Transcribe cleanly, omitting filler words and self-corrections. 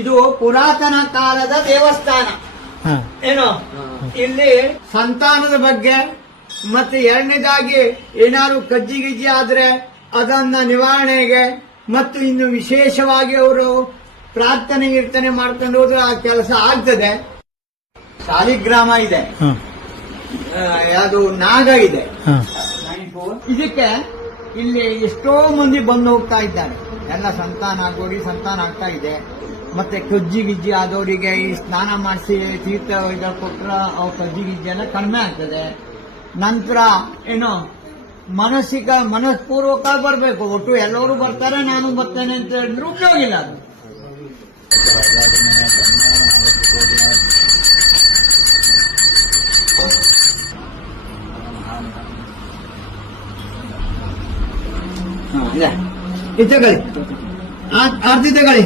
ಇದು ಪುರಾತನ ಕಾಲದ ದೇವಸ್ಥಾನ. ಏನು ಇಲ್ಲಿ ಸಂತಾನದ ಬಗ್ಗೆ ಮತ್ತೆ ಎರಡನೇದಾಗಿ ಏನಾದ್ರು ಕಜ್ಜಿ ಗಿಜ್ಜಿ ಆದ್ರೆ ಅದನ್ನ ನಿವಾರಣೆಗೆ ಮತ್ತು ಇನ್ನು ವಿಶೇಷವಾಗಿ ಅವರು ಪ್ರಾರ್ಥನೆ ಕೀರ್ತನೆ ಮಾಡ್ಕೊಂಡು ಹೋದ್ರೆ ಆ ಕೆಲಸ ಆಗ್ತದೆ. ಶಾಲಿಗ್ರಾಮ ಇದೆ, ಯಾವುದು ನಾಗ ಇದೆ. ಇದಕ್ಕೆ ಇಲ್ಲಿ ಎಷ್ಟೋ ಮಂದಿ ಬಂದು ಹೋಗ್ತಾ ಇದ್ದಾರೆ. ಎಲ್ಲ ಸಂತಾನ ಆಗೋರಿಗೆ ಸಂತಾನ ಆಗ್ತಾ ಇದೆ. ಮತ್ತೆ ಕಜ್ಜಿ ಗಿಜ್ಜಿ ಆದವರಿಗೆ ಈ ಸ್ನಾನ ಮಾಡಿಸಿ ತೀರ್ಥ ಕೊಟ್ಟರೆ ಅವು ಕಜ್ಜಿ ಗಿಜ್ಜಿ ಎಲ್ಲ ಕಡಿಮೆ ಆಗ್ತದೆ. ನಂತರ ಏನು ಮನಸ್ಪೂರ್ವಕ ಬರಬೇಕು. ಒಟ್ಟು ಎಲ್ಲರೂ ಬರ್ತಾರೆ, ನಾನು ಬರ್ತೇನೆ ಅಂತ ಹೇಳಿದ್ರು ಉಪಯೋಗ ಇಲ್ಲ. ಅದು ತಗೊಳ್ಳಿ, ಆರ್ತಿ ತಗೊಳ್ಳಿ.